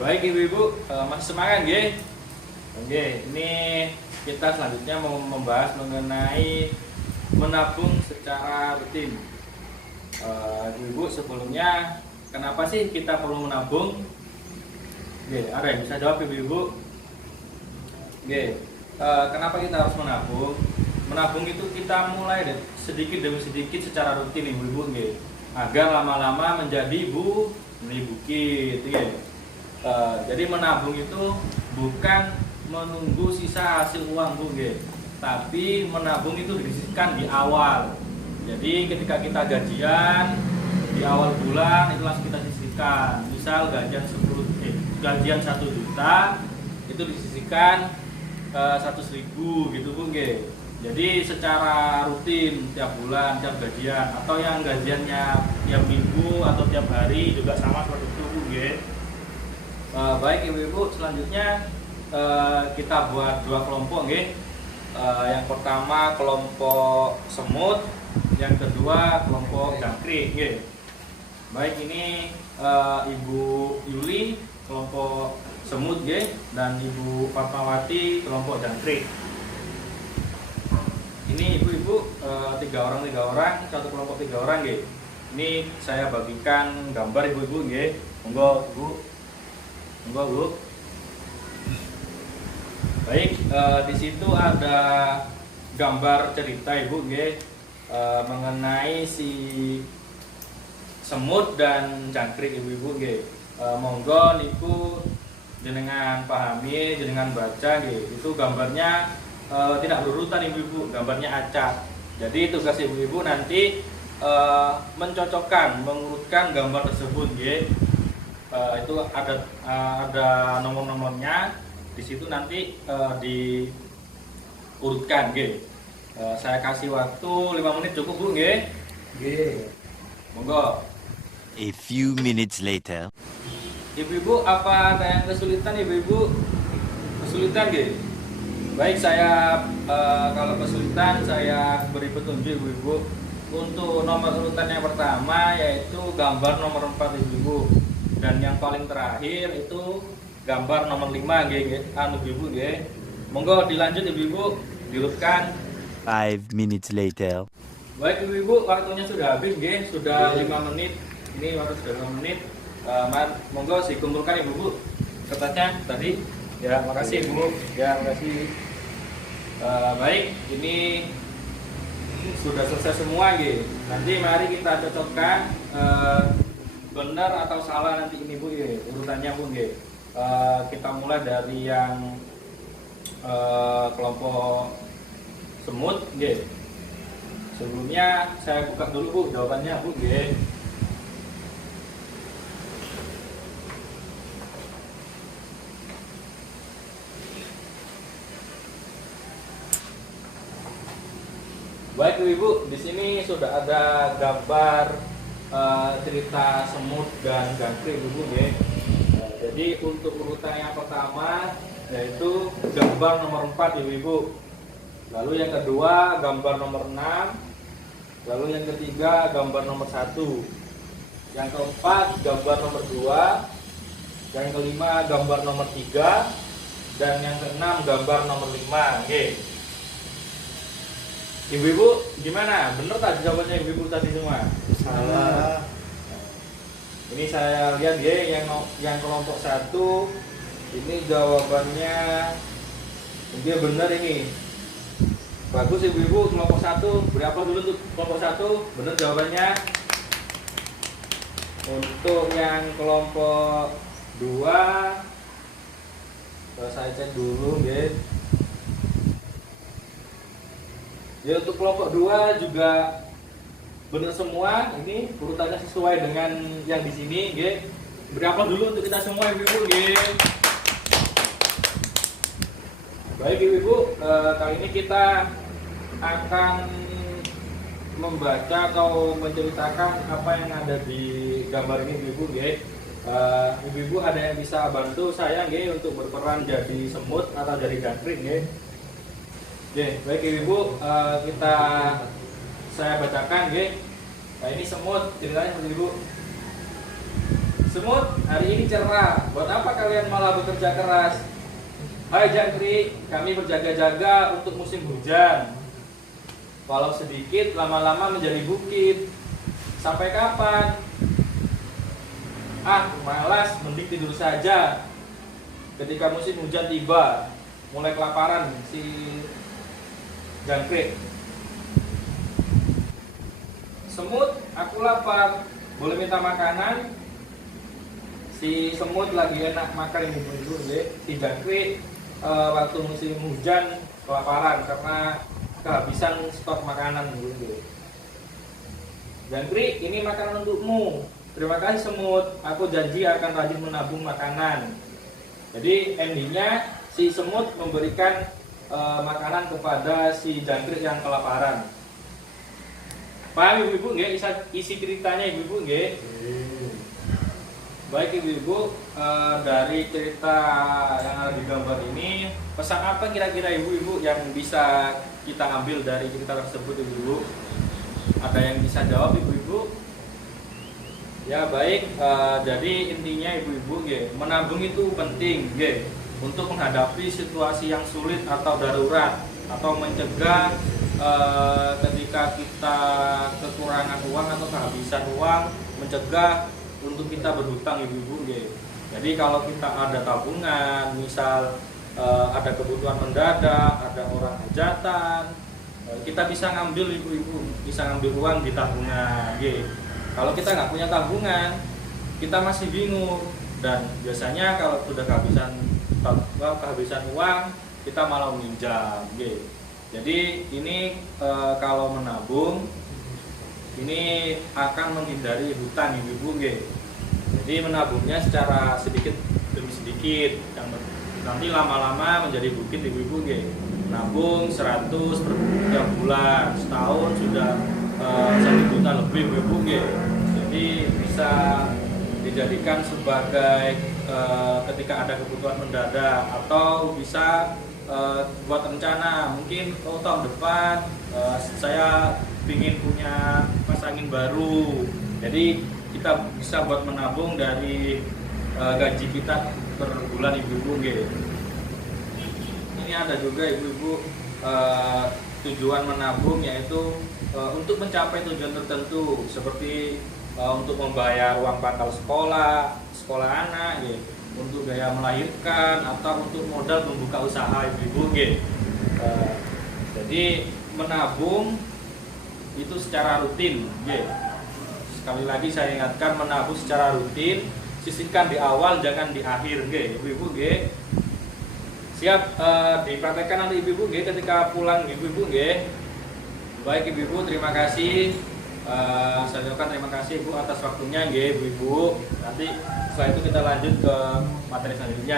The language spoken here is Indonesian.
Baik ibu-ibu, masih semangat nggih? Oke, ini kita selanjutnya mau membahas mengenai menabung secara rutin. Ibu-ibu, sebelumnya kenapa sih kita perlu menabung? Oke, ada yang bisa jawab ibu-ibu? Oke, kenapa kita harus menabung? Menabung itu kita mulai sedikit demi sedikit secara rutin ibu-ibu, agar lama-lama menjadi beli bukit, jadi menabung itu bukan menunggu sisa hasil uang tapi menabung itu disisihkan di awal. Jadi ketika kita gajian di awal bulan itu langsung kita sisihkan. Misal gajian 1 juta itu disisihkan 100.000 gitu Jadi secara rutin tiap bulan, tiap gajian, atau yang gajiannya tiap minggu atau tiap hari juga sama seperti itu baik ibu-ibu, selanjutnya kita buat 2 kelompok yang pertama kelompok semut, yang kedua kelompok jangkrik Baik, ini Ibu Yuli kelompok semut dan Ibu Fatmawati kelompok jangkrik. Ini ibu-ibu 3 orang, satu kelompok 3 orang Ini saya bagikan gambar ibu-ibu Monggo Bu. Baik, di situ ada gambar cerita ibu mengenai si semut dan jangkrik ibu-ibu monggo niku jenengan pahami, jenengan baca itu gambarnya tidak berurutan ibu-ibu, gambarnya acak. Jadi tugas ibu-ibu nanti mencocokkan, mengurutkan gambar tersebut itu ada nomor-nomornya di situ nanti diurutkan saya kasih waktu 5 menit cukup Bu monggo. A few minutes later. Ibu-ibu, apa ada yang kesulitan ibu-ibu? Kesulitan Baik, saya kalau kesulitan saya beri petunjuk ibu-ibu. Untuk nomor urutan yang pertama yaitu gambar nomor 4 ibu-ibu. Dan yang paling terakhir itu gambar nomor 5 ibu-ibu Monggo dilanjut ibu-ibu, diurutkan. 5 minutes later. Baik ibu-ibu, waktunya sudah habis sudah 5 menit. Ini waktu sudah 5 menit. Monggo dikumpulkan ibu-ibu kertasnya tadi. Ya, makasih ibu. Ya, makasih. Baik, ini sudah selesai semua Nanti mari kita cocokkan benar atau salah nanti ini Bu urutannya Bu kita mulai dari yang kelompok semut Sebelumnya saya buka dulu Bu jawabannya Bu Baik ibu, di sini sudah ada gambar cerita semut dan jangkrik ibu jadi untuk urutan yang pertama yaitu gambar nomor 4 ibu. Lalu yang kedua gambar nomor 6. Lalu yang ketiga gambar nomor 1. Yang keempat gambar nomor 2. Yang kelima gambar nomor 3. Dan yang keenam gambar nomor 5 Ibu-ibu gimana? Bener tak jawabannya ibu-ibu tadi semua? Salah. Ini saya lihat yang kelompok 1 ini jawabannya dia benar ini. Bagus ibu-ibu, kelompok 1 beri aplaus dulu untuk kelompok 1, benar jawabannya. Untuk yang kelompok 2 saya cek dulu Ya, untuk kelompok 2 juga benar semua. Ini urutannya sesuai dengan yang di sini Beri aplaus dulu untuk kita semua ibu-ibu Baik ibu-ibu, kali ini kita akan membaca atau menceritakan apa yang ada di gambar ini ibu-ibu Ibu-ibu ada yang bisa bantu saya untuk berperan jadi semut atau jadi jangkrik baik ibu-ibu, saya bacakan Nah ini semut ceritanya seperti ibu. Semut, hari ini cerah. Buat apa kalian malah bekerja keras? Hai jangkrik, kami berjaga-jaga untuk musim hujan. Walau sedikit, lama-lama menjadi bukit. Sampai kapan? Ah, malas, mending tidur saja. Ketika musim hujan tiba, mulai kelaparan si jangkrik. Semut, aku lapar. Boleh minta makanan? Si semut lagi enak makan ini dulu deh. Si jangkrik waktu musim hujan kelaparan karena kehabisan stok makanan dulu. Jangkrik, ini makanan untukmu. Terima kasih semut. Aku janji akan rajin menabung makanan. Jadi endingnya si semut memberikan makanan kepada si jangkrik yang kelaparan. Paham ibu-ibu nggak isi ceritanya ibu-ibu nggak? Baik ibu-ibu, dari cerita yang ada di gambar ini, pesan apa kira-kira ibu-ibu yang bisa kita ambil dari cerita tersebut ibu-ibu? Ada yang bisa jawab ibu-ibu? Ya baik, jadi intinya ibu-ibu, menabung itu penting untuk menghadapi situasi yang sulit atau darurat, atau mencegah ketika kita kekurangan uang atau kehabisan uang, mencegah untuk kita berhutang ibu-ibu. Jadi kalau kita ada tabungan, misal ada kebutuhan mendadak, ada orang hajatan, kita bisa ngambil ibu-ibu, bisa ngambil uang di tabungan. Kalau kita nggak punya tabungan, kita masih bingung, dan biasanya kalau sudah kehabisan uang, kita malah minjam. Jadi ini kalau menabung ini akan menghindari hutang ibu-ibu. Jadi menabungnya secara sedikit demi sedikit, yang nanti lama-lama menjadi bukit ibu-ibu. Nabung 100 per 3 bulan, setahun sudah 1 juta lebih ibu-ibu. Jadi bisa dijadikan sebagai ketika ada kebutuhan mendadak, atau bisa buat rencana, mungkin tahun depan saya ingin punya kipas angin baru. Jadi kita bisa buat menabung dari gaji kita per bulan ibu-ibu. Ini ada juga ibu-ibu tujuan menabung, yaitu untuk mencapai tujuan tertentu, seperti untuk membayar uang pangkal sekolah anak, untuk biaya melahirkan, atau untuk modal membuka usaha ibu-ibu. Jadi menabung itu secara rutin. Sekali lagi saya ingatkan, menabung secara rutin, sisihkan di awal, jangan di akhir. Ibu-ibu siap dipraktekkan nanti ibu-ibu ketika pulang ibu-ibu. Baik ibu-ibu, terima kasih. Saya ucapkan terima kasih ibu atas waktunya ibu-ibu. Nanti setelah itu kita lanjut ke materi selanjutnya.